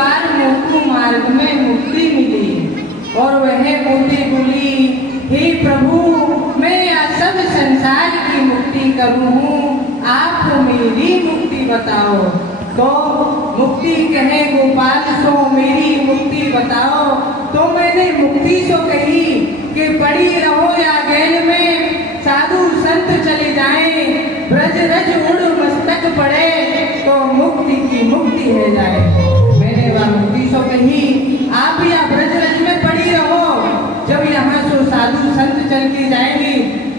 बार मुक्ति मार्ग में मुक्ति मिली और वह मुक्ति बोली, हे प्रभु मैं यह सब संसार की मुक्ति करूँ, आप मेरी मुक्ति बताओ। तो मुक्ति कहे गोपाल सो मेरी मुक्ति बताओ। तो मैंने मुक्ति सो कही कि पड़ी रहो या गैल में, साधु संत चले जाएं, ब्रज रज उड़ मस्तक पड़े, तो मुक्ति की मुक्ति है जाए। मैंने वह मुक्ति सो कही, आप या ब्रज रज में पड़ी रहो। जब यहाँ सो साधु संत चल के जाएंगी,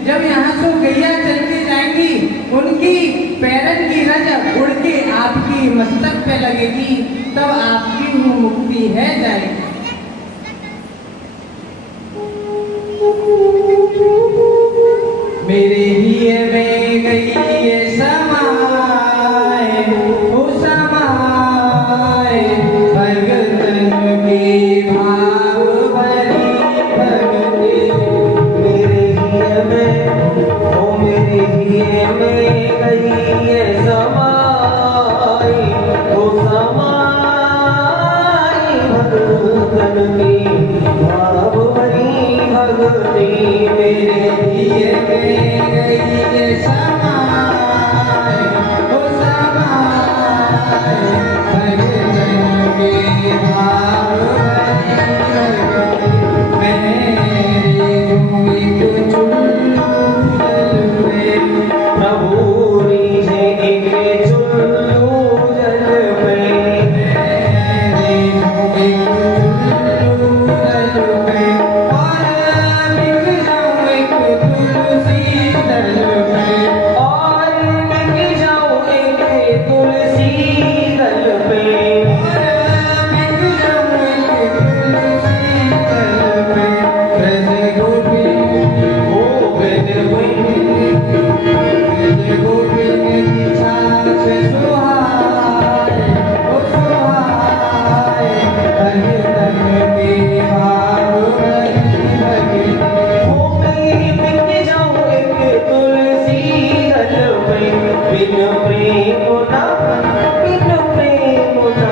जब यहाँ सो गैया चल के जाएंगी, उनकी पैरन की रज उड़ के आपकी मस्तक पे लगेगी, तब आपकी वो मुक्ति है जाएगी। मेरे हिये में गई ये समाए, ओ समाए, भगतन की भाव भरी भगती। मेरे हिये में, ओ मेरे हिये में गई ये समाए, ओ समाए, भगतन की भाव भरी भगती। मेरे हिये में गई ये समाए, ओ समाए, भगतन की भाव भरी भगती। मेरी जो एक चुल्लू जल में, प्रभु रीझे एक चुल्लू जल में, मेरी जो एक चुल्लू जल में, और बिक जाऊं एक तुलसी दल में, और बिक जाऊं एक तुलसी दल पे। और बिक जाऊं एक तुलसी दल में। ब्रज गोपी ओ ब्रज गोपी, ब्रज गोपिन की छाछ सुहाए, ओ सुहाए, भगतन के भाव भरी भगती। ओ मैं बिक जाऊं एक तुलसी दल पे। बिन प्रेम ना, बिन प्रेम ना,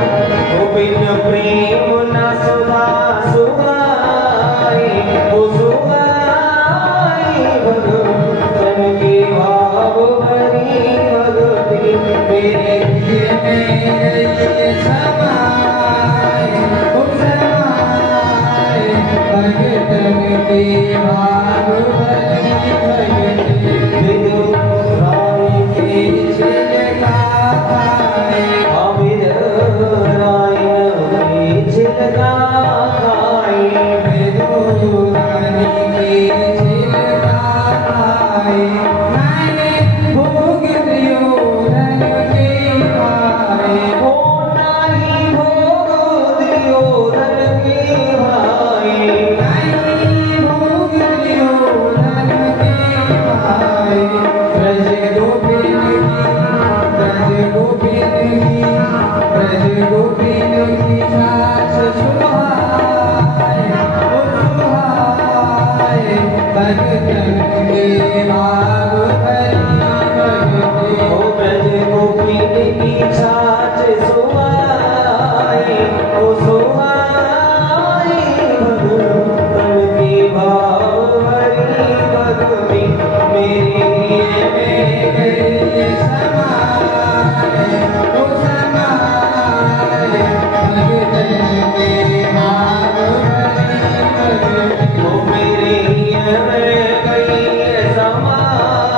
ओ बिन प्रेम ना सुधा सुहाए, ओ सुहाए, भगतन के भाव भरी भगती। मेरे हिये में गई ये समाए, ओ समाए, भगतन के भाव भरी भगती। रानी के छिलका खाए, अमित राय के छिलका खाए। रानी के छिलका खाए, मैंने भोग दुर्योधन के पाए। ओ नाही भोग दुर्योधन के भाई। नहीं भोग दुर्योधन के पाए। ब्रज गोपिन की, ब्रज गोपिन की छाछ सुहाए, ओ सुहाए, भगतन के भाव भरी भगती। ओ ब्रज गोपीन की छाछ सुहाए, ओ सुहाए, भगतन के भाव भरी भगती। मेरे हिये में गई समाए, ओ समाए, भगतन के भाव भरी भगती। ओ मेरे हिये में गई समाए,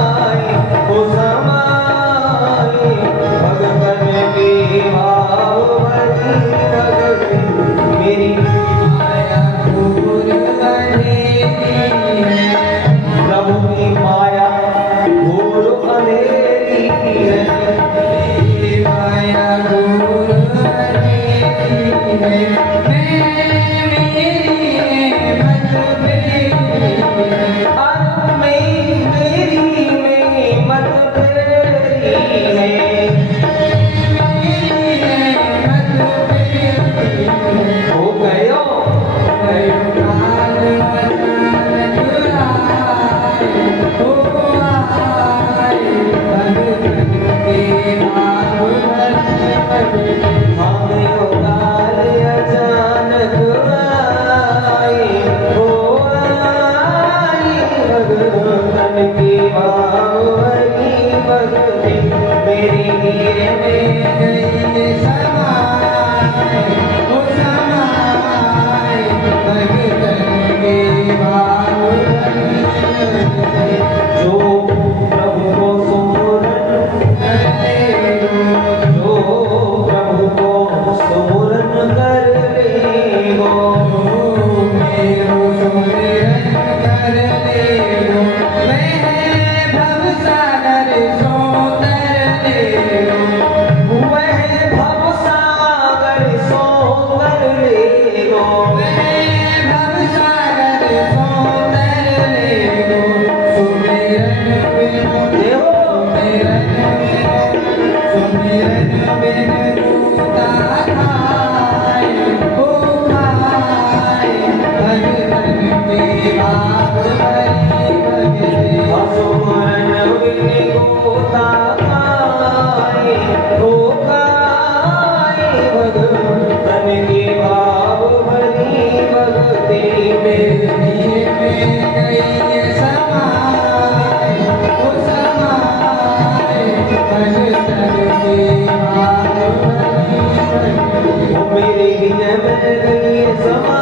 ही है मेरे लिए समान।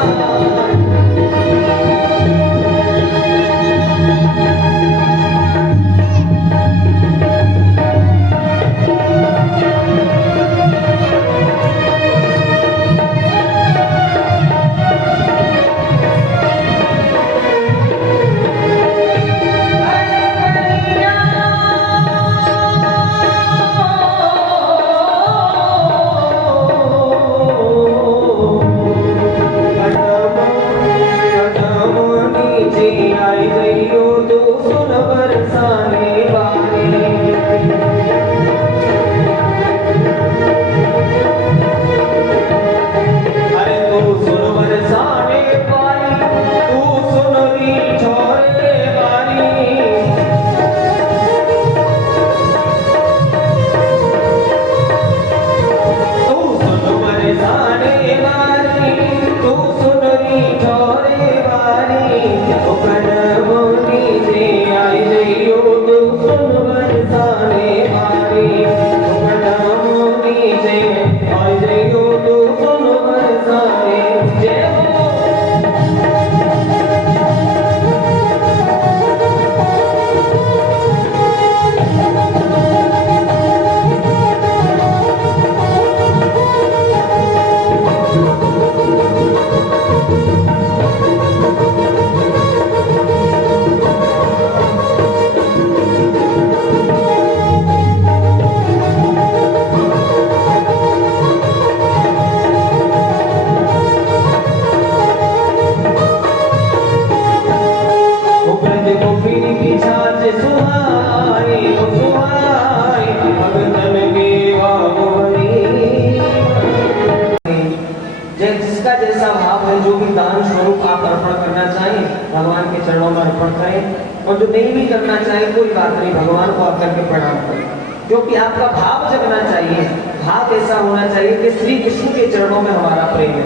जिसका जैसा भाव है, जो भी दान स्वरूप आप अर्पण करना चाहें भगवान के चरणों में अर्पण करें, और जो नहीं भी करना चाहें कोई बात नहीं, भगवान को आकर के प्रणाम करें, क्योंकि आपका भाव जगना चाहिए। भाव ऐसा होना चाहिए कि श्री कृष्ण के चरणों में हमारा प्रेम है।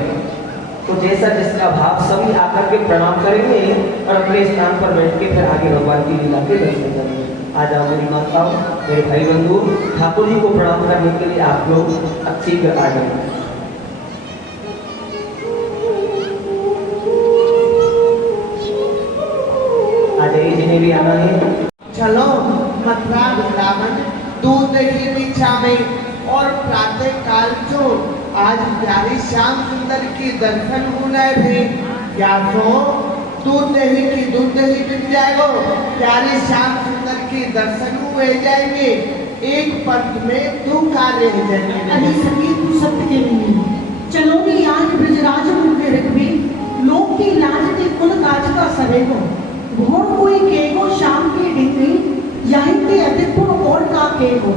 तो जैसा जिसका भाव, सभी आकर के प्रणाम करेंगे और अपने स्थान पर बैठ के फिर आगे भगवान की लीला के दर्शन करेंगे। आ जाओ मेरी माताओं, मेरे भाई बंधु, ठाकुर जी को प्रणाम करने के लिए आप लोग शीघ्र आ जाए। जिन्हें भी आना है चलो मथुरा वृंदावन दूध दही पीछा में और प्रातः काल जो आज प्यारी श्याम सुंदर की दर्शन होना है क्या सो दूध दही की दूध दही बिक जाएगा, प्यारी श्याम सुंदर की दर्शन हुए जाएंगे, एक पद में दो कार्य रह जाएंगे। अरे संगीत सत्य के लिए चलो भी आज ब्रजराज के रखबी लोग की लाज के कुल काज का सरेगो घोड़ कोई केगो शाम की डिग्री यहीं के अधिकपुर और का केगो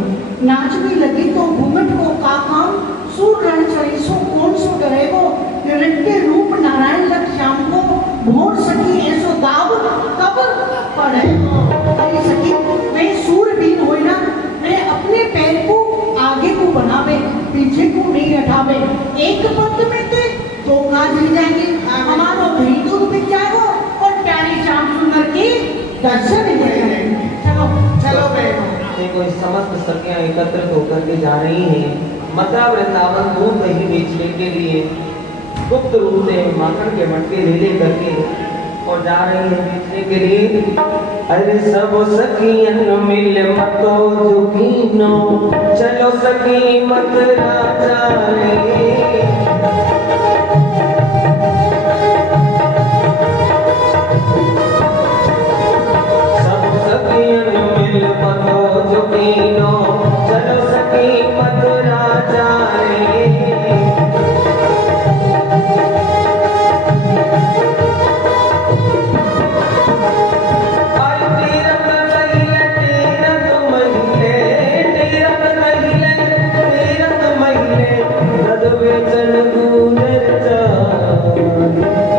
नाच भी लगी तो घूंघट को का काम सूर रण चढ़ी सो कौन सो डरेगो नृत्य रूप नारायण लग श्याम को भोर सकी ऐसो दाव कब पड़ेगो। अरे सखी वे सूरबीन होई ना, वे अपने पैर को आगे को बनावे पीछे को नहीं हटावे, एक पद में थे तो काज ले जाएंगे, हमारा दही दूध बिक जाएगा और प्यारी श्याम सुंदर की दर्शन मिलेंगे। चलो चलो बहनों, देखो इस समस्त सखियां एकत्रित होकर के जा रही हैं मथुरा वृंदावन दूध दही बेचने के लिए, गुप्त रूप से माखन के मटके ले करके और जा रही है बेचने के लिए। अरे सब सखियन मिल मतो दुखीनो, चलो सखी मथुरा चले। चलो सखी मथुरा जाए।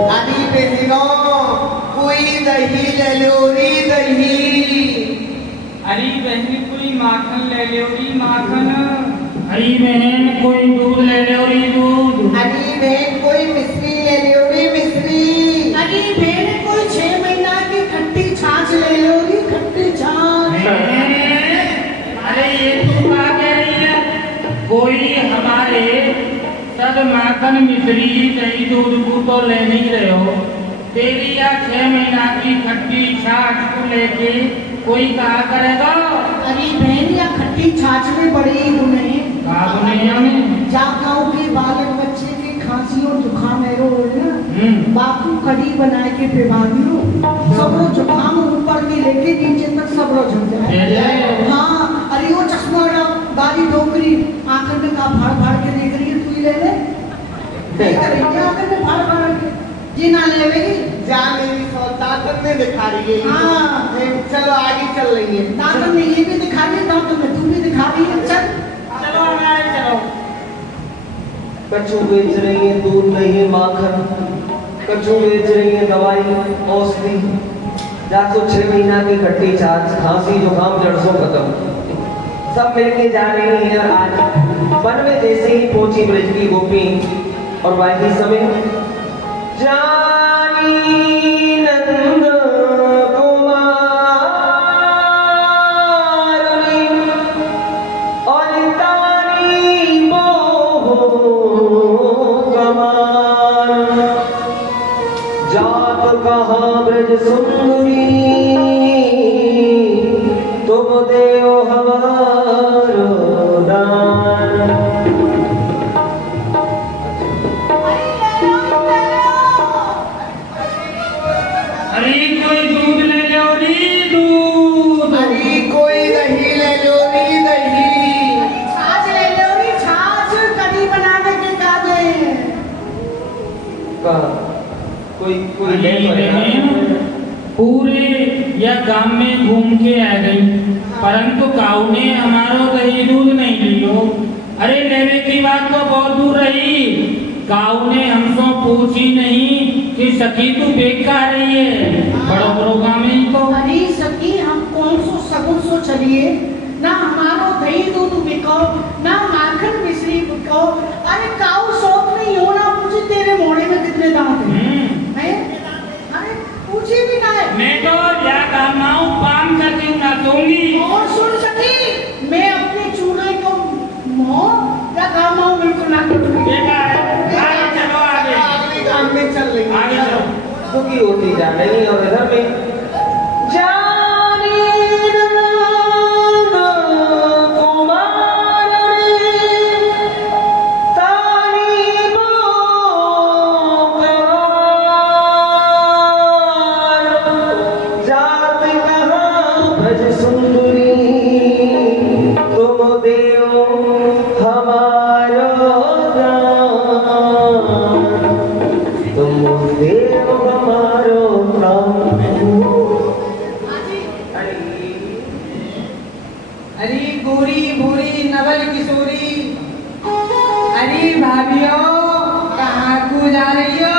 अरे बहनों कोई दही ले लो री दही। अरे बहन कोई माखन ले लो री माखन। अरे बहन कोई दूध ले लो री दूध। अरे बहन कोई मिश्री ले लो री मिश्री। अरे बहन कोई 6 महीना की खट्टी छाछ ले लो री खट्टी छाछ। अरे ये तू क्या कह रही है? कोई हमारे सब माखन माखन मिश्री दही दूध को तो ले नहीं रहे हो, तेरी या 6 महीना की खट्टी छाछ को लेके कोई कहा करेगा। अरे बहन या खट्टी छाछ में बड़ी गुने जा गाँव के बालक बच्चे के खांसी और जुकाम है रो ना बापू कड़ी बनाए के पिवा दियो सब लोग जुकाम ऊपर के लेके नीचे तक सब लोग झुक जाए। हाँ अरे वो चश्मा बारी डोकरी आंखन में का फाड़ फाड़ के देख रही है, तू ही ले ले नहीं करेंगे आंखन में फाड़ फाड़ के जी ना लेवेगी जा मेरी ताकत में दिखा रही है। हाँ चलो आगे चल रही है। ताकत में ये भी दिखा रही है, ताकत में तू भी दिखा रही है। चल चलो हमारे चलो। कछु बेच रही है दूध दही माखन, कछु बेच रही है दवाई औषधि, या तो 6 महीना की खट्टी छाछ, खांसी जुकाम जड़ सो खत्म, सब मिलके जा रही है। और आज वन में जैसे ही पहुंची ब्रज की गोपी और बाकी समय जानी नंद कुमार और तारी मोह कमार, जात कहाँ ब्रज सुंदरी तुम देव हमारो दान। अरे कोई दूध ले लो री दूध। अरे कोई दही ले लो री दही। छाछ ले लो री छाछ कड़ी बनाने के काजे। कोई कोई ले अरे तो है। बहन, पूरे या गांव में घूम के आ गई, परंतु काऊ ने हमारो दही दूध नहीं लियो। अरे लेने की बात तो बहुत दूर रही, काऊ ने हमसे पूछी नहीं कि सखी तू बेकार रही है बड़ो बड़ो गाँव में तो। अरे सखी हम कौन सो सगुन सो चलिए ना हमारो दही दूध बिकाओ ना माखन मिश्री बिकाओ। अरे काऊ शौक नहीं हो ना मुझे तेरे मोड़े में कितने दांत हैं? अरे पूछे भी ना है। मैं तो या कामाऊ पाम करके ना दूंगी। और सुन सकी मैं अपने चूल्हे को मोह या कामाऊ बिल्कुल ना करूंगी। बेकार है। आगे चलो आगे। अगले काम में चल रही है। आगे चलो। दुखी होती जा रही और इधर में जानी नंद कुमार तारी मोह कमार, जात कहाँ ब्रज सुंदरी तुम देव हमारो दान, तुम देव हमारो प्राण। अरे गोरी भूरी नवल किशोरी, अरे भाभियों कहाँ को जा रही हो?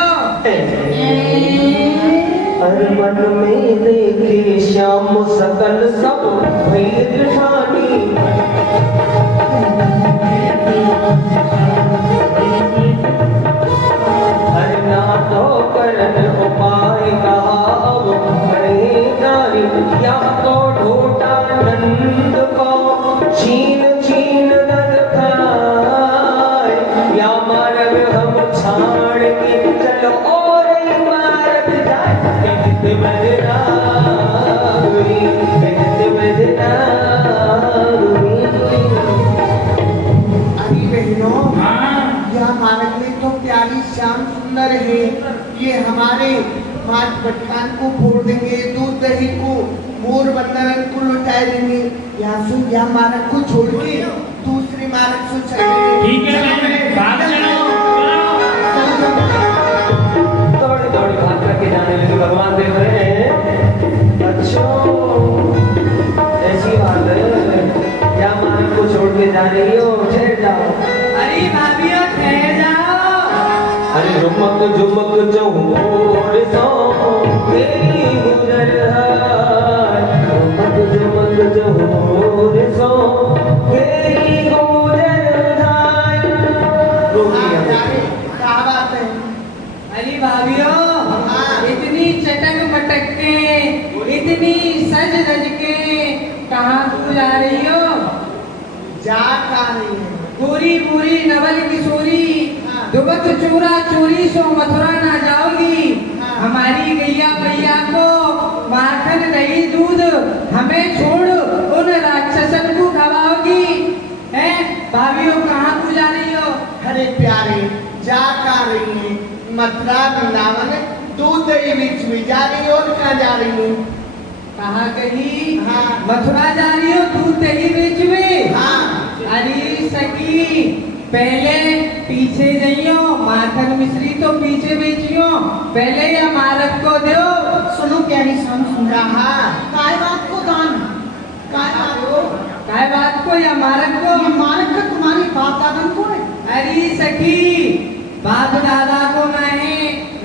अरमन में देखे श्याम सकल सब भेद ठानी, हर नाथो करन उपाय कहा अब खड़े नारी, या तो ढोटा नंद को छीन छीन नर खाए, या मार्ग हम छाड़ के चलो और मार्ग जाए। कहते बजना गुरी, कहते बजना गुरी। अरे बहनों हाँ यह मार्ग में तो प्यारी श्याम सुंदर है, ये हमारे मार्ग भटकान को फोड़ देंगे, दूध दही को मोर बंदरन को लुटाए देंगे। यहाँ से यह मार्ग को छोड़ के दूसरे मार्ग से चलेंगे। ठीक है बहन, भाग चलो। दौड़ी दौड़ी भाग करके जाने लगे, भगवान देख रहे हैं। अच्छा ऐसी बात है, क्या मार्ग को छोड़ के जा रही हो? ठहर जाओ। अरे भाभियों ठहर जाओ। अरे रुमक जुमक चौर सो मेरी गुजर है, रुमक जुमक चौर सो मेरी गुजर है। रोकिए क्या बात है? अरे भाभियों इतनी चटक मटक के इतनी सज धज के कहाँ को जा रही हो? जा कहाँ रही है? गोरी पूरी नवल किशोरी दुबत चूरा चोरी सो मथुरा ना जाओगी। हाँ। हमारी गैया मैया को माखन दही दूध हमें छोड़ उन राक्षसन को खवाओगी। है भाभियों कहाँ को जा रही हो? अरे प्यारे जा कहाँ रही है? मथुरा वृंदावन दूध दही बीच में जा रही है, और कहाँ जा रही हूँ? कहाँ गई? हाँ। मथुरा जा रही हो दूध दही बीच में? हाँ। अरे सखी पहले पीछे जाइयो, माखन मिश्री तो पीछे बेचियो, पहले या मारक को दो। सुनो प्यारी शाम सुंदर, हाँ। काय बात को दान, काय बात को, काय बात को या मारक को? ये मालिक का तुम्हारी बाप दादा को है। अरे सखी बाप दादा को नहीं,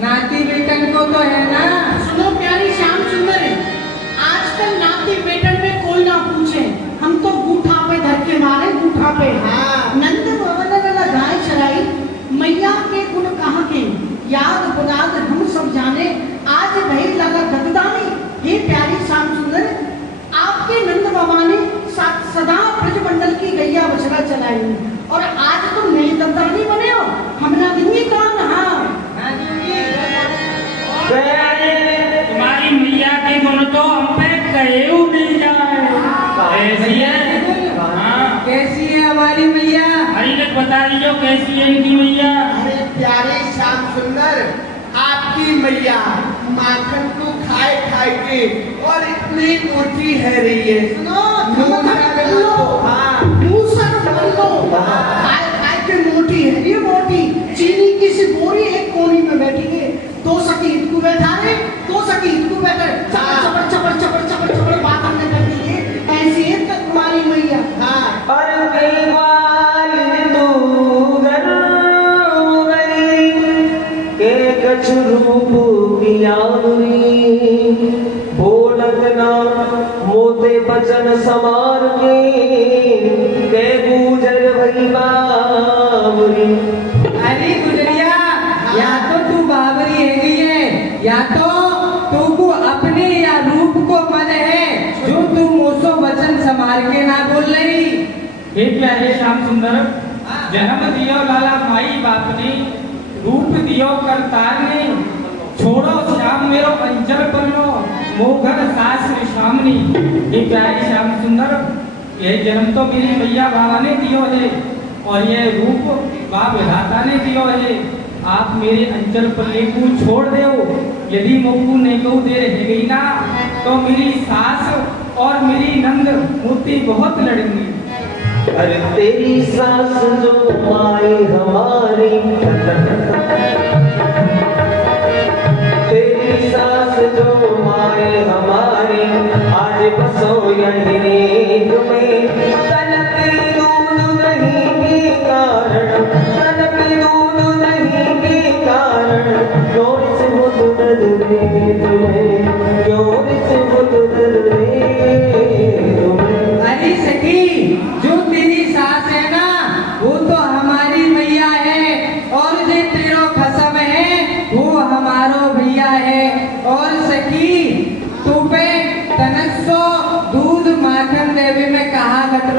नाती बेटन को तो है ना। सुनो प्यारी श्याम सुंदर, आजकल नाती बेटन में कोई ना पूछे, हम तो गूठा पे धर के मारे, गूठा पे। हाँ। नंद भवन गाय चराई, मैया के गुण कहाँ के, याद बुलाद हम सब जाने, आज भई लगा गगदानी। हे प्यारी श्याम सुंदर, आपके नंद बाबा ने सदा ब्रजमंडल की गैया बछड़ा चलाई, और आज तुम नई दत्तानी बने हो, हमरा दिल्ली काम। हाँ तुम्हारी मैया के गुण तो हम पे कहे नहीं जाए। ऐसी है। हाँ। कैसी है हमारी मैया? हरी ने बता दीजिए कैसी है इनकी मैया। अरे प्यारे श्याम सुंदर, आपकी मैया माखन को खाए खाए के और इतनी मोटी है रही है। सुनो, हाँ। खाए के मोटी है, ये मोटी चीनी की सी बोरी एक कोनी में बैठी है, दो सखी इनको बैठा रहे, दो सखी इनको बैठे, चपर चपर चपर चपर चपर बात करने लगती है। ऐसी है तक तुम्हारी मैया। हाँ। और कई बार तू घर गई के कछु रूप पियारी, बोलत ना मोते बचन समार के गुजर भई बाबरी। अरे गुजरिया, या तो तू बाबरी है गई है, या तो तू अपने या रूप को मन है जो तू मोसो वचन संभाल के ना बोल रही। हे प्यारे श्याम सुंदर, जन्म दियो लाला माई बाप ने, रूप दियो करतार ने, छोड़ो श्याम मेरो अंचल पल्लो, मोघन शास्त्र श्यामनी। हे प्यारे श्याम सुंदर, ये जन्म तो मेरी मैया बाबा ने दियो है, और ये रूप बाप विधाता ने दियो है। आप मेरे अंचल पल्ले को छोड़ दो, यदि मोकू नहीं को दे रह गई ना, तो मेरी सास और मेरी नंद मोती बहुत लड़ेंगी। अरे तेरी सास जो माई हमारी, तेरी सास जो माई हमारी, आज बसो यही नींद में, तनक दूध नहीं के कारण, तनक दूध नहीं के कारण, क्यों इस बुद्ध रे तुम्हें, क्यों इस बुद्ध रे तुम्हें। अरे सखी, जो तेरी सास है ना वो तो हमारी मैया है, और जो तेरो खसम है वो हमारो भैया है। और सखी तू पे तनस्सो दूध माखन देवे में कहा घट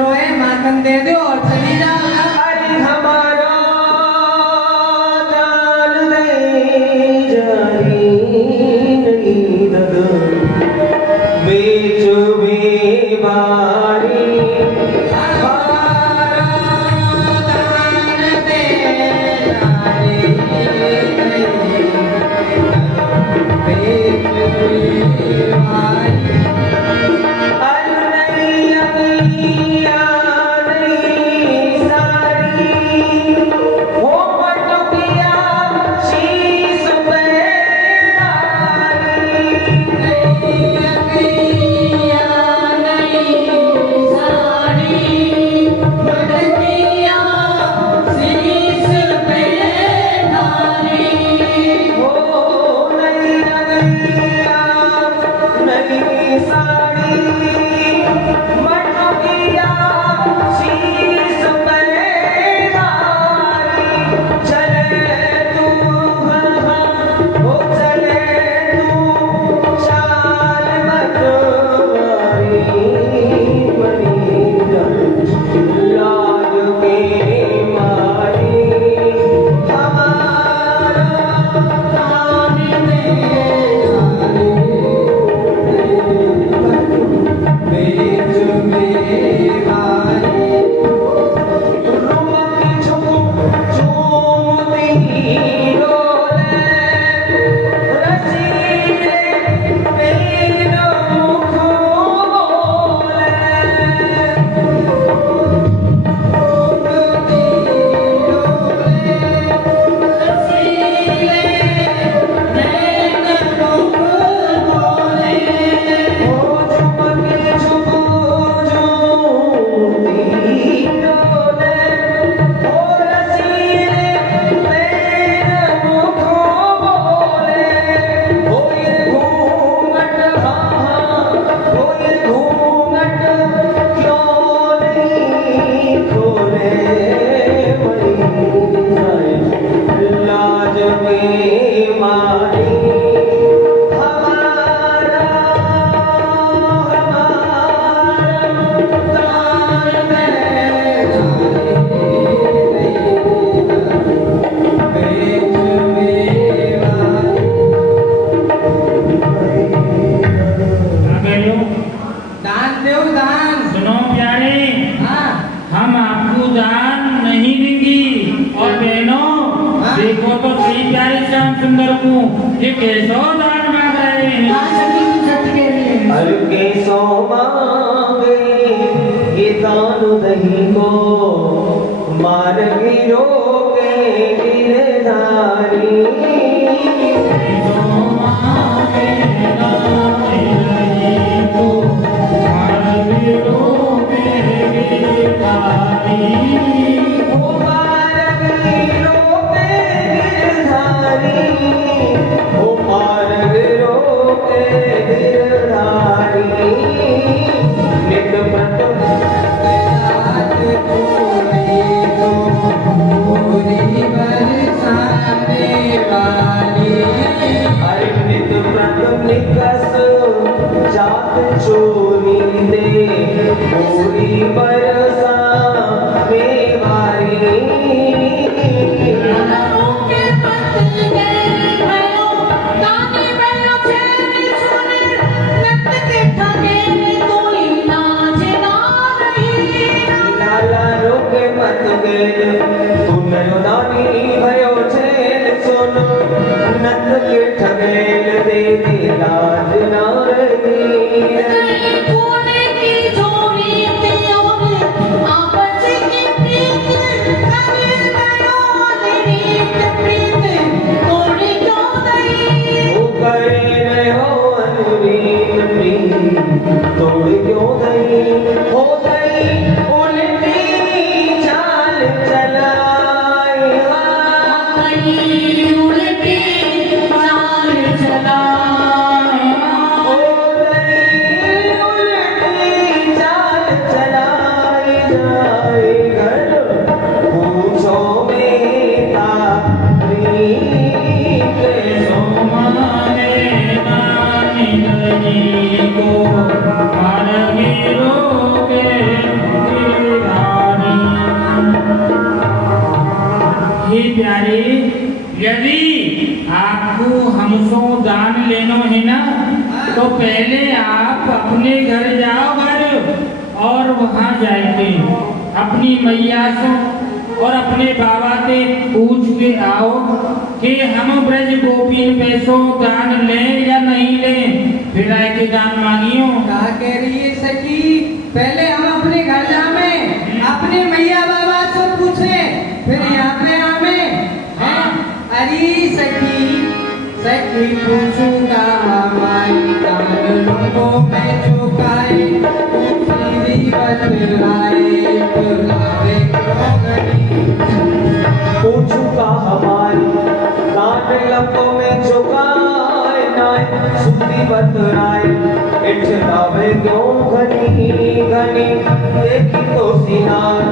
देखो तो सही प्यारे श्याम सुंदर को ये कैसो दान मांग रहे हैं। अरे कैसो मांगे ये दान दही को मार गिरो के गिरधारी। कैसो मांगे दान दही को मार गिरो के गिरधारी। चोरी दे पूरी बरसा मेवारी। लाला रोके मत गेल तू नयो नानी भयो छेल सुन नत के ठगेल दे दे लाज ना रही। तोड़ क्यों गई हो गई उल्टी चाल चलाई। उल्टी चाल चलाई हो गई उल्टी चाल चलाई जाए घर पूछो मेरा कैसो माने नानी दही को मार गिरो के गिरधारी। हे प्यारे, यदि आपको हमसो दान लेनो है ना तो पहले आप अपने घर जाओ घर और वहाँ जाके अपनी मैया से और अपने बाबा से पूछ के आओ कि हम ब्रज गोपीन पैसों दान लें या नहीं लें, फिर आए के दान मांगियो। क्या कह रही है सखी? पहले हम अपने घर जामे अपने मैया बाबा से पूछे फिर यहाँ पे आमे हैं। अरे सखी सखी पूछूंगा हमारी दान लोगों में चुकाए सीधी बतलाए बुलावे क्यों गई। पूछूंगा हमारी काट लंबों में झुकाए नाय सुधी बतराए इठलावे क्यों घनी घनी देखी तो सिनार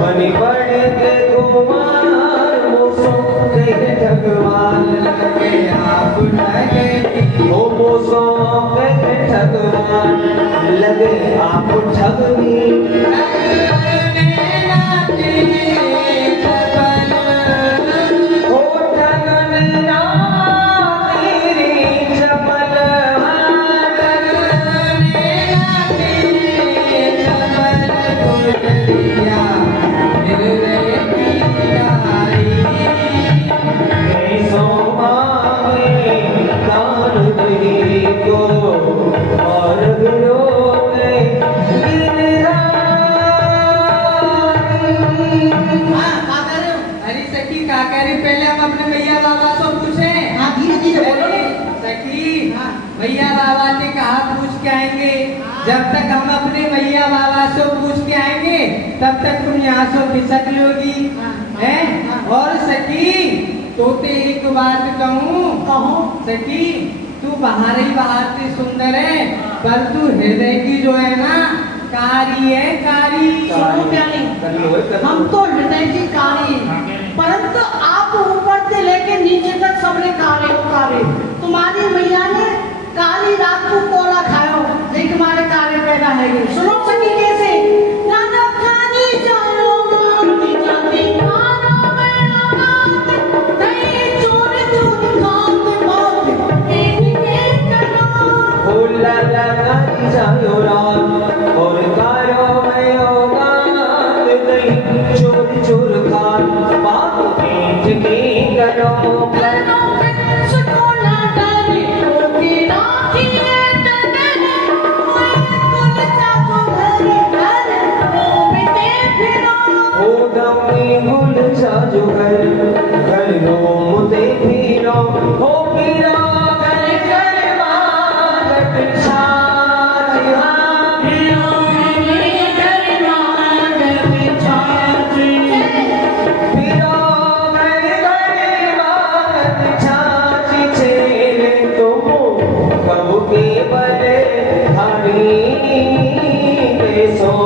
बनी बड़े के कुमार मोसो के ठगवान लगे आप ठगे ओ मोसो के ठगवान लगे आप ठगनी। पूछ के आएंगे। जब तक हम अपने मैया बाबा से पूछ के आएंगे तब तक तुम यहाँ से खिसक लोगी हैं। और सखी तो एक बात कहूँ, कहो। सखी तू बाहर ही बाहर से सुंदर है पर तू हृदय की जो है ना कारी है, कारी। सुनो प्यारी, हम तो हृदय की कारी, परंतु आप ऊपर से लेके नीचे तक सबने काले हो काले। तुम्हारी मैया ने काली रात को कोला खायो, ये तुम्हारे काले पैदा है। सुनो सखी कैसे राजा खानी जानो मारती जाती खाना मेरा रात नहीं चोर चोर खाते बात एक एक करो ओ ला ला खानी जायो रात और कायो मैं होगा नहीं चोर चोर खान बात एक एक करो जो घर घर मुते फिरो हो फिरो घर घर मागत छाछ फिरो घर मागत छाछ फिरो घर घर मागत छाछ छेले तुम कब के बड़े हरी बेसो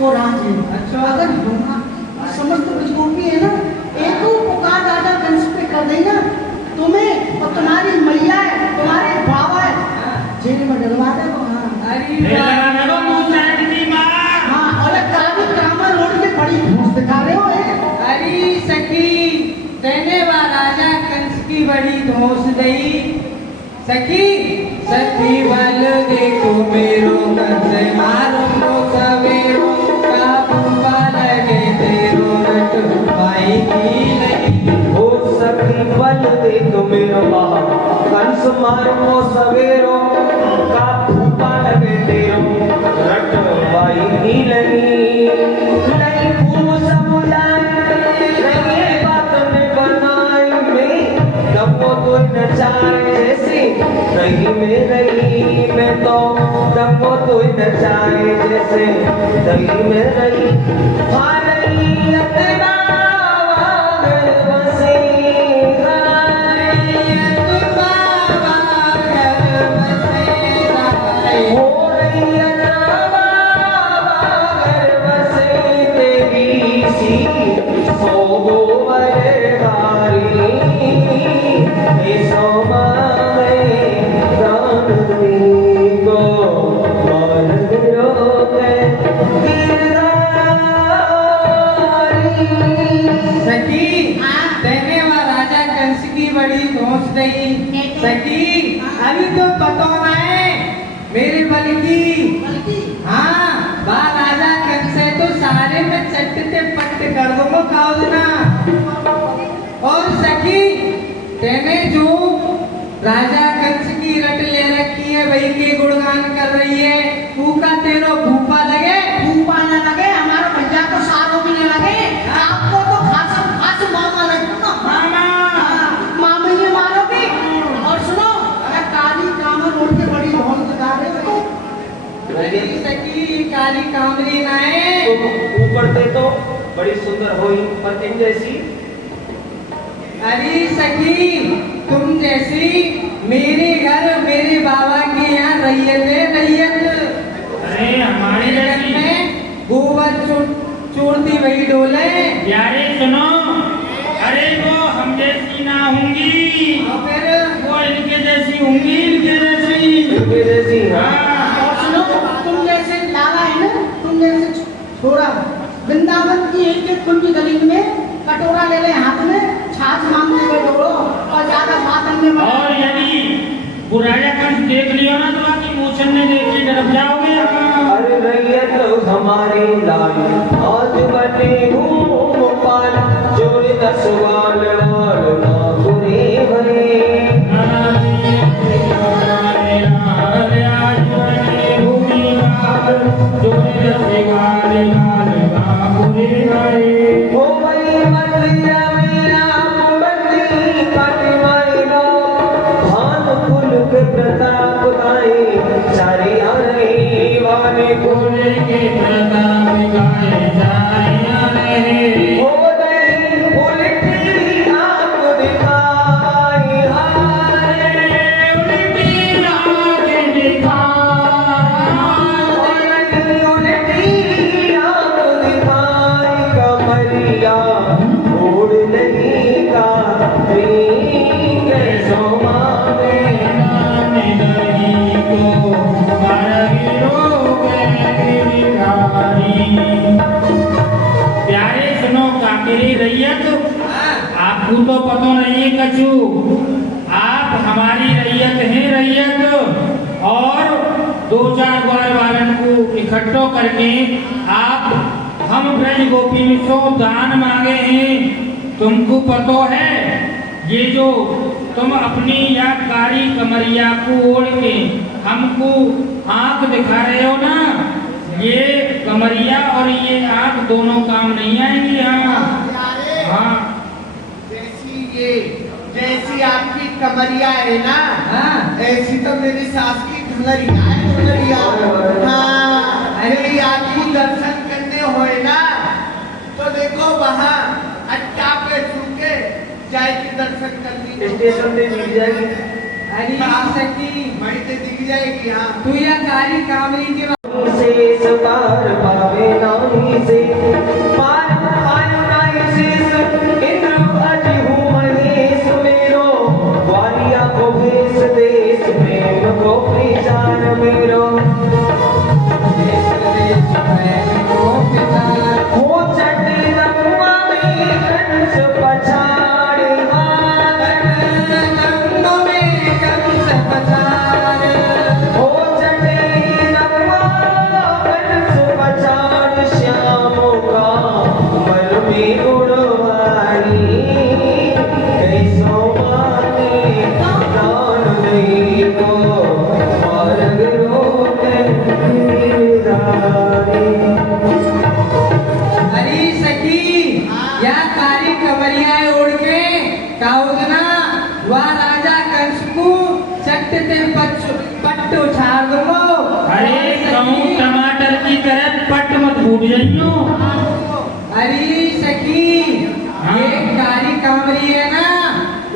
को राज है। अच्छा, अगर समस्त विष्णुपी है ना, एक पुकार राजा कंस पे कर देना तुम्हें और तुम्हारी मैया है, तुम्हारे बाबा है, जेल में डलवा दे। हाँ, और काली कामर ओढ़ के बड़ी घूस दिखा रहे हो। अरे सखी तेने वा राजा कंस की बड़ी धौंस दई। सखी सखी बल देखो मेरो कंस मारो सवेरो हो सखी बल दे तो मेरो बाप कंस मारो सवेरो का फूफा लगे तेरो रट भाई की लगी नहीं फूस बुलाए नहीं बात में बनाई में तब वो तो नचाए जैसे रही में रही मैं तो तब वो तो नचाए जैसे रही में रही भाई अतना सखी अभी तो पता ना है मेरे बल की। हाँ बा राजा कंस से तो सारे में चटते पट कर दो खाओ। और सखी तेने जो राजा कंस की रट ले रखी है वही के गुणगान कर रही है। तू का तेरो भूपा लगे, भूपा न लगे, हमारा भैया को सालों भी नहीं लगे, आपको तो खास खास मामा लगे। मामा ये मारोगे। और सुनो अगर काली कामर ओढ़ के बड़ी धौन दिखा रहे हो सखी काली कामरी ना है ऊपर से तो बड़ी सुंदर हुई पर इन जैसी। अरे सखी तुम जैसी मेरे घर मेरे बाबा के यहाँ रैयत है, रैयत। अरे हमारे जैसी में गोबर चोरती वही डोले। यारे सुनो, अरे वो हम जैसी ना होंगी, फिर वो इनके जैसी होंगी, इनके जैसी। हाँ। और सुनो तुम जैसे लाला है ना, तुम जैसे छोरा वृंदावन की एक एक कुंज गली में कटोरा ले ले हाथ में, छाछ मांगते हुए डोलो और ज्यादा बात अन्य मत। और यदि बुराया कंस देख लियो ना तो आपकी मूछन ने देखी डर जाओगे। अरे रैयत हमारी लाल आज बने घूम पाल जोर 10 वाल ना बुरे भरे। पतिया मेरा मुरली पटिमाइलो भान कुल के प्रताप गाए चारिया रही वाले कुल के प्रताप गाए चारिया रहे ओ नहीं उल्टी आंख दिखाई हाय उल्टी आँख दिखाई उल्टी आंख दिखाई कमरिया ओढ़ नहीं का कैसो माने प्यारे सुनो काकेरी रैयत, आपको तो पता नहीं है कछु, आप हमारी रैयत हैं रैयत, और दो चार ग्वाल वालन को इकट्ठो करके आप हम ब्रज गोपी में सो दान मांगे हैं। तुमको पता है ये जो तुम अपनी या कारी कमरिया को ओढ़ के हमको आंख दिखा रहे हो ना, ये कमरिया और ये आंख दोनों काम नहीं आएंगी। हाँ जैसी आपकी कमरिया है ना, हाँ। ऐसी तो मेरी सास की घंगरिया है, घंगरिया। हाँ, यदि आपको दर्शन करने होए ना, तो देखो वहाँ अट्टा पे सूखे जाए के दर्शन करनी स्टेशन पे मिल जाएगी। अरे सखी वहीं से दिख जाएगी। हाँ, तू या काली कामरी के से सतार पावे नामी से पार पायो नाई से इंद्र अजहु महेश मेरो वालिया को भेष देश प्रेम को प्रचार मेरो देश देश प्रेम को पितार हो चटे रमुआ में कंस पछाड़े नंदो में कंस पछाड़ हो चटे रमुआ कंस पछाड़ श्यामों का मन में उड़वाई कैसो माने दान नहीं को मार्ग रोके गिरधारी। अरे सखी या काली कमरियाएं ओढ़ के काउदना वह राजा कंस को चटते पट्ट उछाड़ दूंगो। अरे कहूँ टमाटर की तरह पट मत फूट जाइयो। अरे सखी हाँ। ये काली कामरी है ना,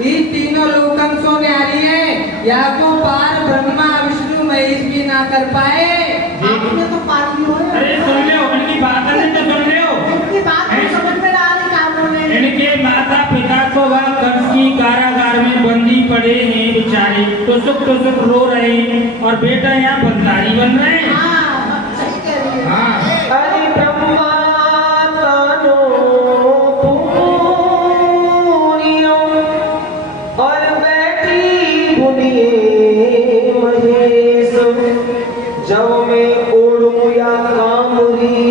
ये तीनों लोकन सो न्यारी है, या को पार ब्रह्मा विष्णु महेश भी ना कर पाए। आपने तो पार लियो है। अरे सुन लो उनकी बात नहीं तो सुन लो, इनकी बात तो समझ में आ रही कामों ने। इनके माता पिता तो वह कंस की कारागार में बंदी पड़े हैं बेचारे, टुसुक रो रहे हैं, और बेटा यहाँ बंदारी बन रहे हैं। हाँ, सही कह रही है। हाँ अरे ब्रह्मा तानो पूरियो और बैठी बुनिए महेश जब मैं ओढ़ूं या कामरी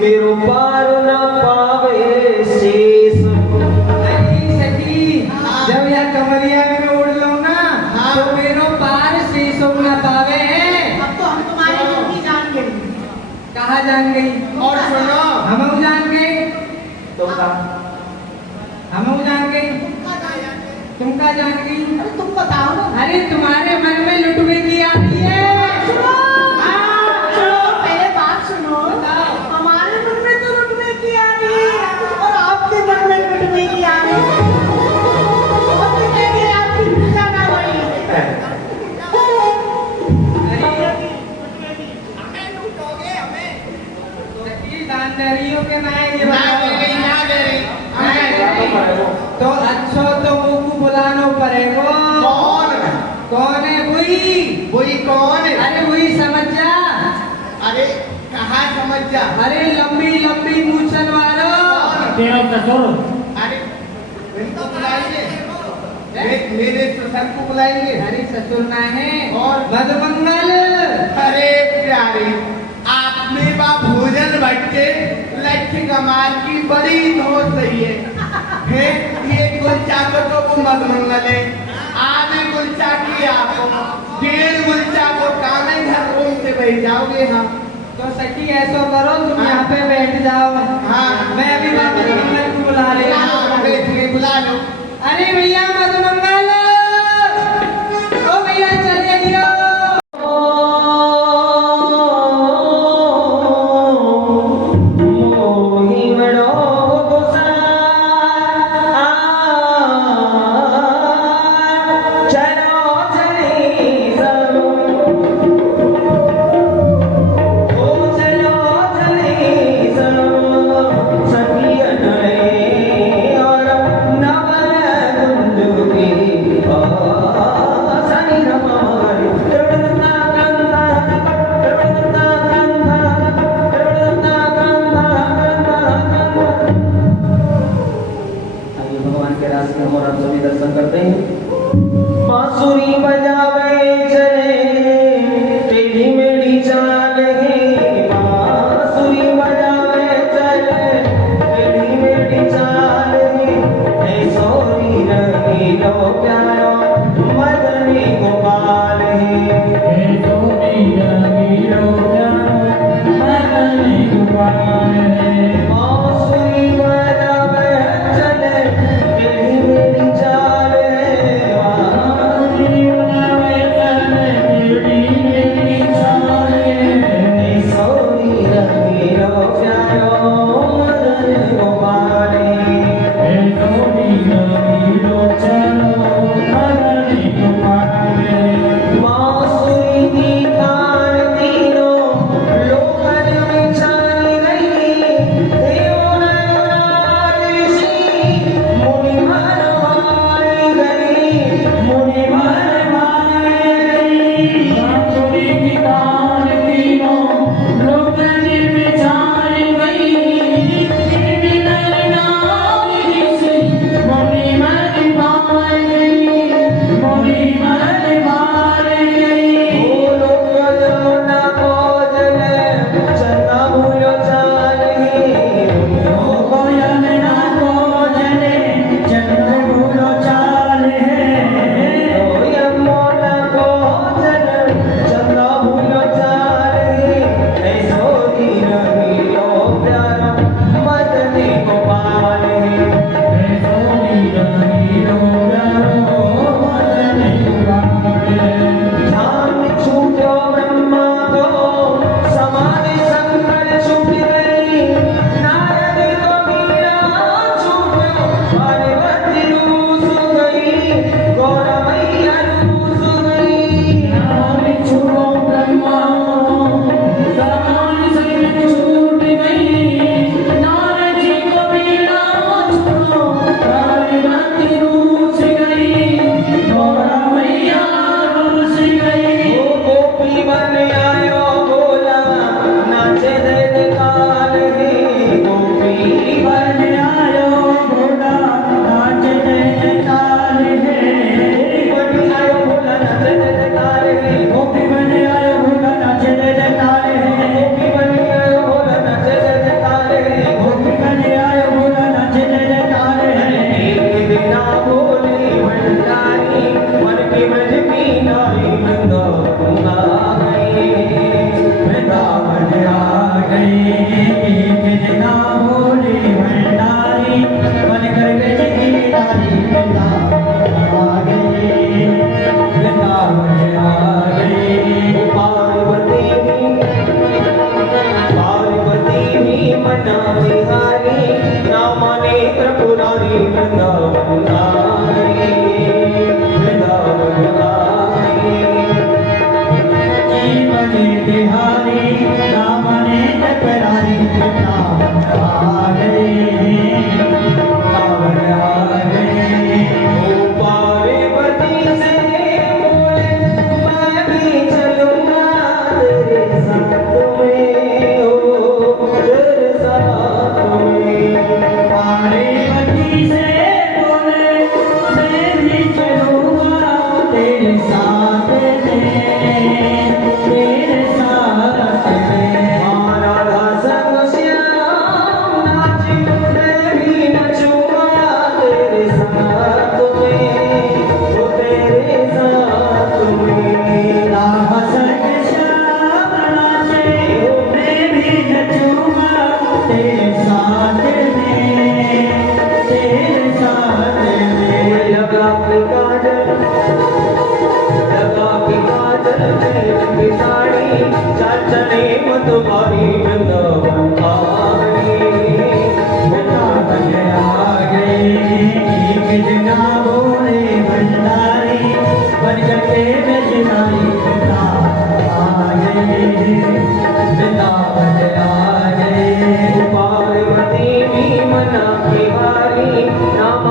मेरो पार न पावे शेष। अरे सखी जब या कमरिया में उड़ लो ना, तो मेरो पार शीशो न पावे है। अब तो हम तुम्हारी जिंदगी जान गए। कहाँ जान गई? और सुनो, हम जान गए, तो का हम जान गए, तुम का जान गई? अरे तुम बताओ ना। अरे तुम्हारे मन में लुटवे की आती है। सुनो, पहले बात सुनो। हमारे मन में तो लुटने की आ रही है, और आपके मन में लुटने की आ रही है। और तो कहेंगे आपकी पूजा ना बड़ी। सखी दानदारियों के ना ये ना बताओ। दे रही, ना दे रही। ना दे रही। तो अच्छो तो मुझको बुलाना पड़ेगा। कौन? कौन है वही? वही कौन? अरे वही समझ जा। अरे कहाँ समझ जा? अरे लंबी लंबी मूछन वालो। तेरा कसुर। अरे वही तो बुलाएंगे, मेरे ससुर को बुलाएंगे। अरे ससुर ना है और? मधुमंगल। अरे प्यारे, आपने बा भोजन बच्चे लक्ष्य कमाल की बड़ी धोत सही है। ये गुलचा को तो वो मधुमंगल है, आधे गुलचा की आप 1.5 गुलचा को काने घर रूम से बह जाओगे। हाँ तो सखी ऐसा करो, तुम यहाँ पे बैठ जाओ। हाँ। मैं अभी बाबा मंगल को अरे भैया मधुमंगल, ओ भैया चले लियो। मोही बड़ो गुस्सा चलो चली सब ओ चलो चली सब सखियन और नवल गुंजुकी सनी रमारी त्रिवृता गंधा त्रिवृता गंधा त्रिवृता गंधा आइए भगवान के रास में और आप सभी दर्शन करते हैं। बांसुरी बजावे चले टेढ़ी मेढ़ी चाल है, बांसुरी बजावे चले टेढ़ी मेढ़ी चाल है, ऐ सोरी रंगी लो प्यारो मदनी गोपाल है। बांसुरी बजावे चले टेढ़ी मेढ़ी चाल है, बांसुरी बजावे चले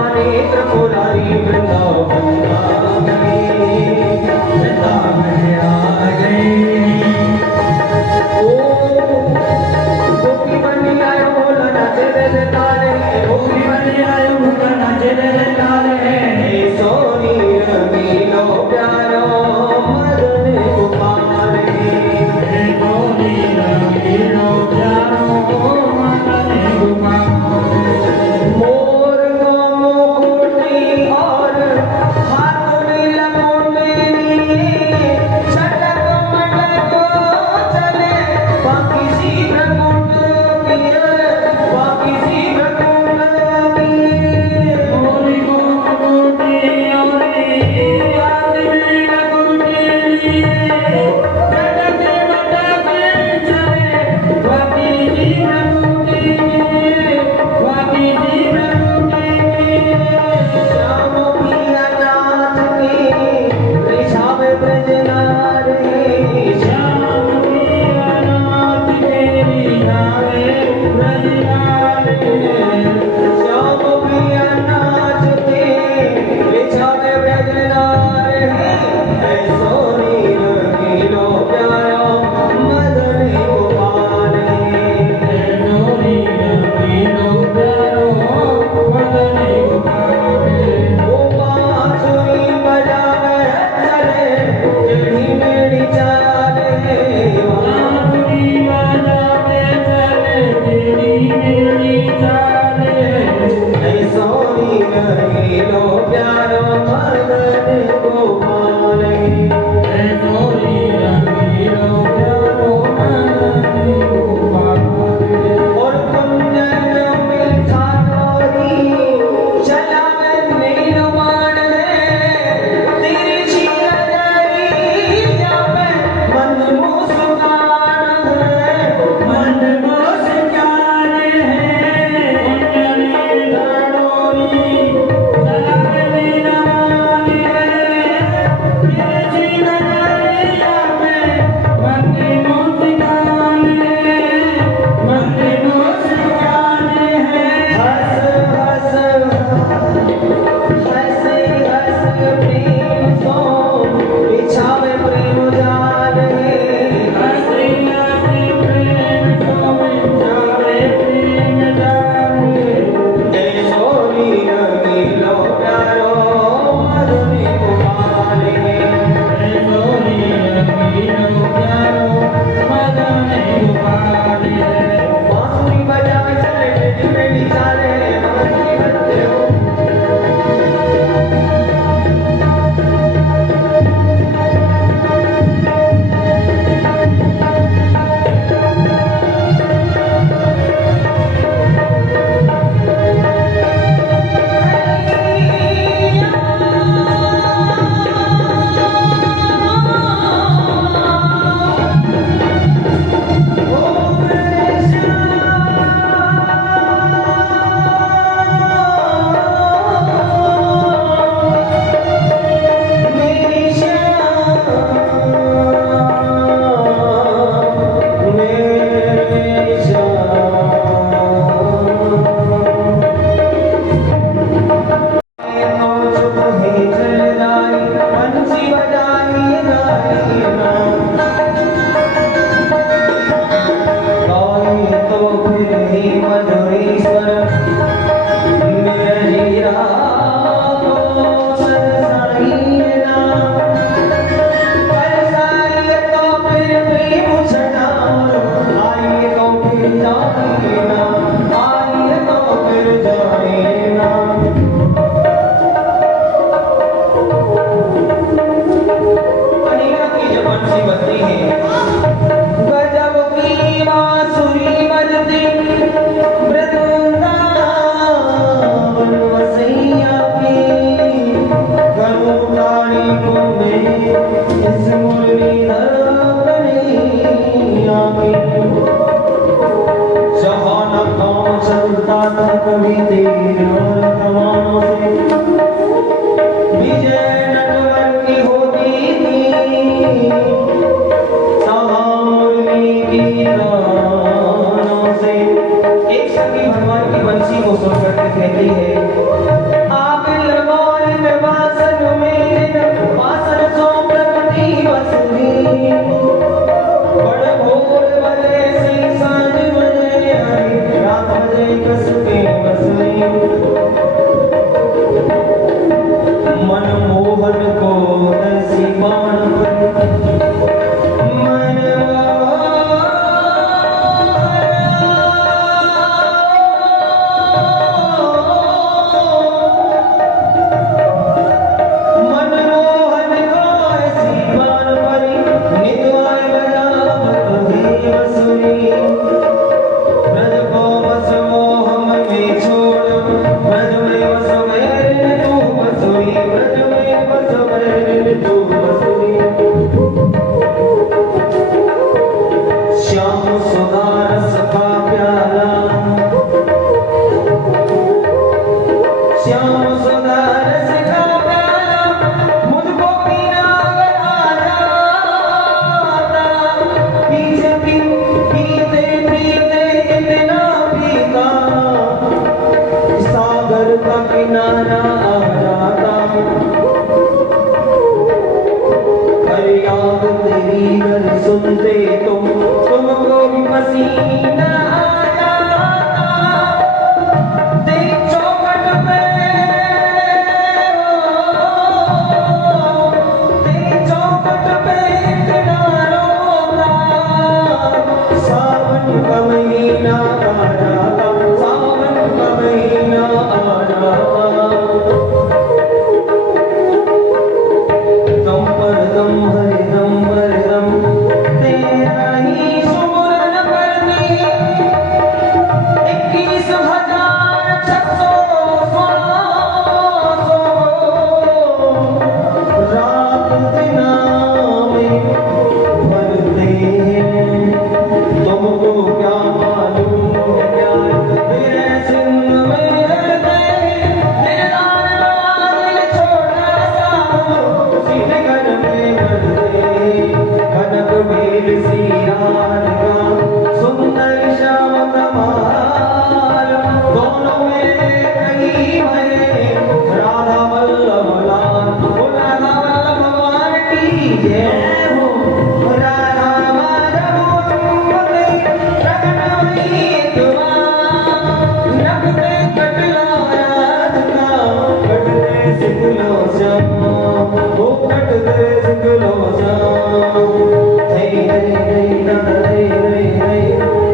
भवानी त्रिपुरारी वृंदावन आ गई, वृंदावन आ गई। ओ गोपी बनी आयो भोला नाचे रे तारे, गोपी बनी आयो भोला नाचे रे तारे। सोनी रंगीलो प्यारो मदन गोपाल रे, सोनी रंगीलो प्यारो मदन गोपाल। मोर को मुकुटी और हाथ में लंगोटी, छटक मटक चले बाकी शीघ्र कुंड पिए, बाकी शीघ्र कुंड पिए। मोर को पसीना आ जाता, फरियाद तेरी घर सुनते तुमको भी पसीना आ जाता। तेरी चौखट पे, तेरी चौखट पे इतना रोता, सावन का महीना आ जाता, सावन का महीना आ जाता। दम पर दम हरे दम पर दम तेरा ही सुमरन करती, 21,616 रात दिन में भरते हैं। तुमको क्या मालूम है क्या मेरे सिंह में रहते हैं, दिलदार दिल छोटा सा उसी में घर में रहते हैं। कनक बेल सी यार का सुंदर श्याम कमाल, दोनों में कहीं है राधा वल्लभ लाल। ओ राधा वल्लभ भगवान की जय हो, राधा माधव वंदे रघुनाथी तुम्हारा, नखते कटला राधिका, कटते सिंगलो श्याम, ओ कटते सिंगलो श्याम। हे हे हे राधा हे हे हे,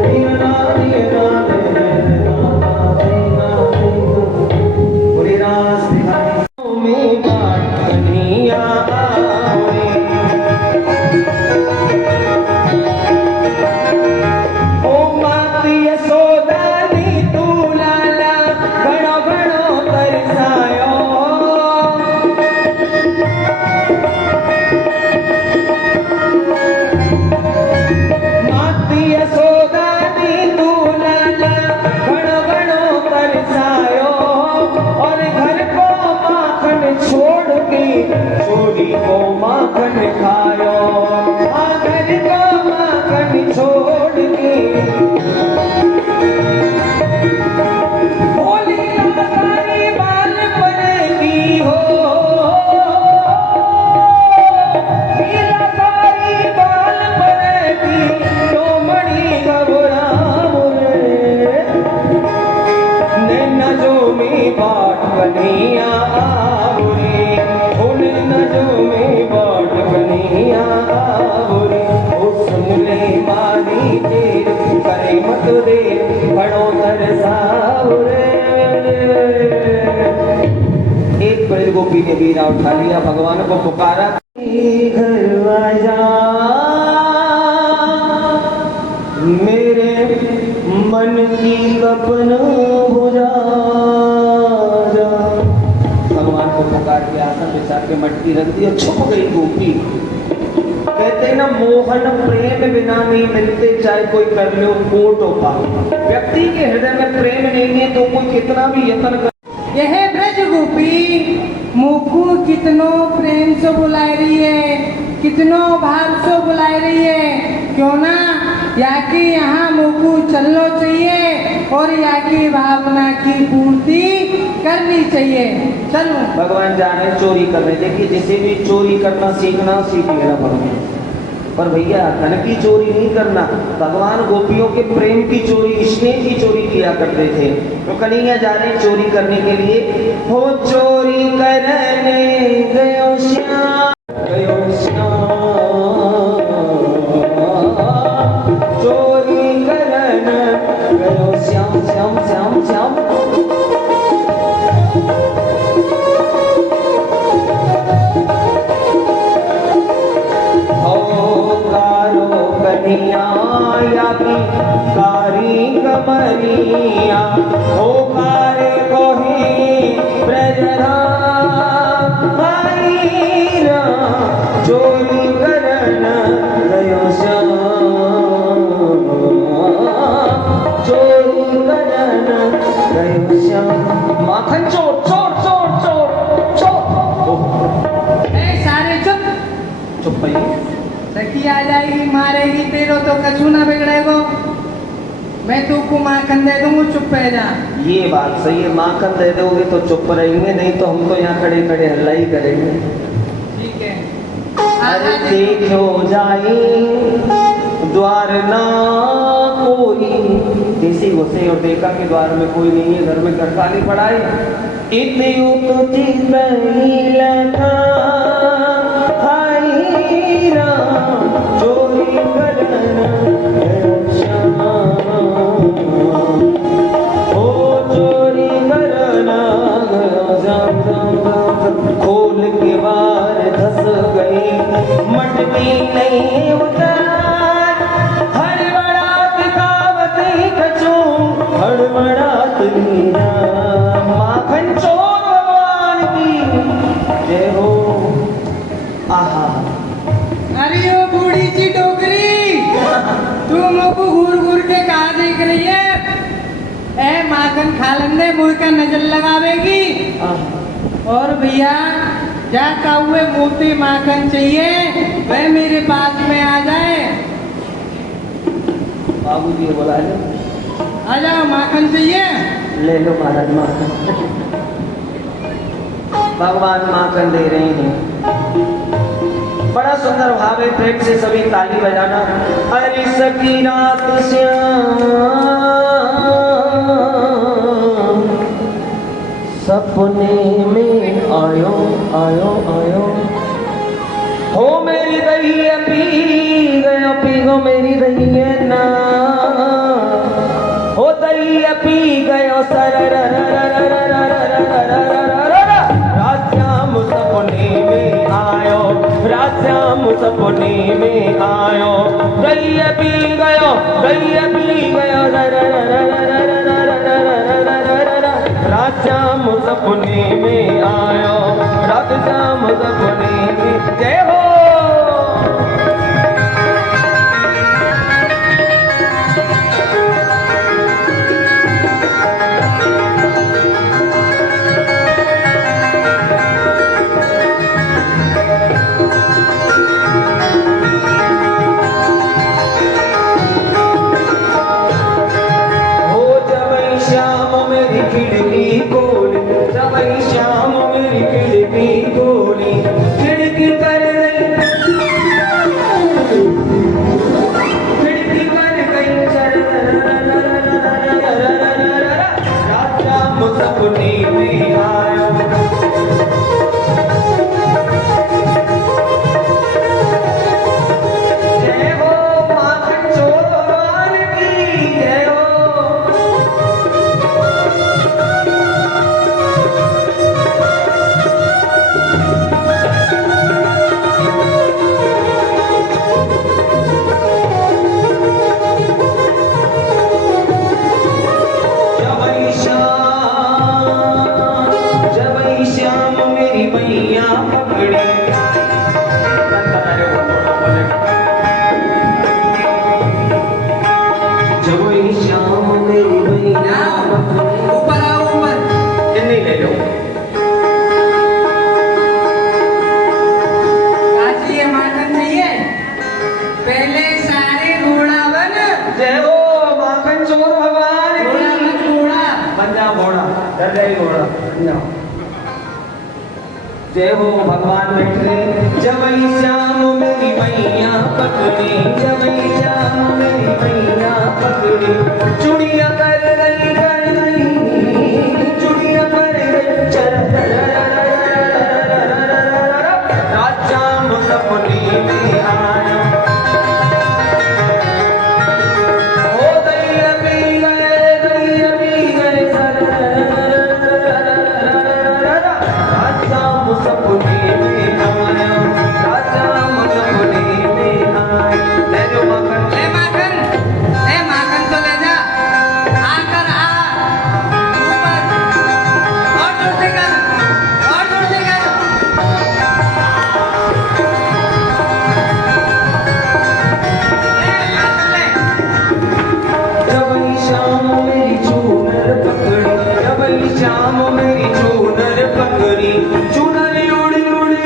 हे राधे राधे राधे राधे राधे। पूरी रास दिखाई में बाट कन्हैया आवे, ओ माती यशोदा नी तू लाला घणो घणो तरसायो। माती यशोदा नी तू लाला घणो घणो तरसायो, और घर को माखन छोड़ के चोरी को माखन खायो। हाँ घर को माखन छोड़ के भोली लाचारी बाल पनेगी हो, लाचारी बाल पनेगी लोमड़ी घबराम रे। नैना जो में बाट कन्हैया आवरे, ओ नैना जो में बाट कन्हैया आवरे। ओ सुन ले मारी तेर करे मत दे बड़ो तरसावरे। एक ब्रज गोपी ने बीड़ा उठा लिया, भगवान को पुकारा, घर आजा मेरे मन की कपन बुझा जा। भगवान को पुकार के आसन बिछा के मटकी रख दी और छुप गई गोपी। कहते हैं ना, मोहन प्रेम बिना नहीं मिलते, चाहे कोई कर लो कोट उपाय। व्यक्ति के हृदय में प्रेम नहीं है तो कोई कितना भी यत्न कर। यह ब्रज गोपी मुकु कितनो प्रेम से बुला रही है, कितनो भाव से बुला रही है। क्यों ना याकी यहाँ मुकु चलना चाहिए और याकी भावना की पूर्ति करनी चाहिए। चलो भगवान जा रहे चोरी करने। देखिए जिसे भी चोरी करना सीखना सीख लेना भगवान, पर भैया धन की चोरी नहीं करना। भगवान गोपियों के प्रेम की चोरी, स्नेह की चोरी किया करते थे। तो कन्हैया जा रहे चोरी करने के लिए। हो चोरी करने गयो श्याम, गयो श्याम, चोरी करने गयो श्याम, श्याम श्याम श्याम। कन्हैया की कारी कमरिया, हो कारे कोही ब्रजधाम आईरा, चोरी करन गयो श्याम, चोरी करन गयो श्याम। माखन चोर चोर चोर चोर चोर। सारे चुप चुप भाई। सखी आ जाएगी, मारेगी तेरो तो कछु ना बिगड़ेगो। मैं तुमको माखन दे दूंगा, चुप रह जा। ये बात सही है, माखन दे दोगे तो चुप रहेंगे, नहीं तो हम तो यहाँ खड़े खड़े हल्ला ही करेंगे। ठीक है। अरे देखो जाई द्वार ना कोई, देसी घुसे और देखा के द्वार में कोई नहीं है, घर में घर खाली पड़ा है। इतनी तुझी लखा हाई ना चोरी करना ओ चोरी करना खोल के बार धस गई मटकी नहीं उतार हड़बड़ात कावत ही कचो हड़बड़ात नीरा माखन चोर भगवान की जय हो। आहा अरे ओ बूढ़ी सी डोकरी, तू मुझको घूर घूर के कहा देख रही है? ए माखन खा लेंदे, मुँह का नजर लगावेगी। और भैया जाता हुए मोती माखन चाहिए वह मेरे पास में आ जाए। बाबूजी बोला लो, आ जाओ, माखन चाहिए? ले लो महाराज माखन। भगवान माखन दे रहे हैं। बड़ा सुंदर भाव है, प्रेम से सभी ताली बजाना। अरे सकी रात श्याम सपने में आयो आयो आयो हो मेरी दैया पी गो मेरी दैया ना हो दैया पी गयो सर राश्याम सपने में आयो राश्याम सपने में आयो दैया पी गयो राश्याम सपने में आयो राश्याम सपने में जय हो। जय हो भगवान बैठे जबई श्याम मेरी मैया पकड़ी जबई श्याम मेरी मैया पकड़ी चुड़िया कर गई चुड़िया कर गई चर राजाम सपने में आया हो दैया पी गए सपने में आया राजाम सपने में आया। ले लो माखन ले माखन तो ले जा, आकर आ ऊपर और जोर से कर और जोर से कर। ले जबई शाम मेरी चूनर पकड़ी जबई शाम मेरी चूनर पकड़ी चूनर उड़ी उड़ी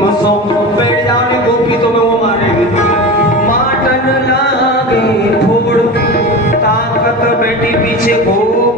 मसो बैठ जाओ ने गोपी तो मैं वो मारेगी माटन लागे थोड़ ताकत बेटी पीछे घूम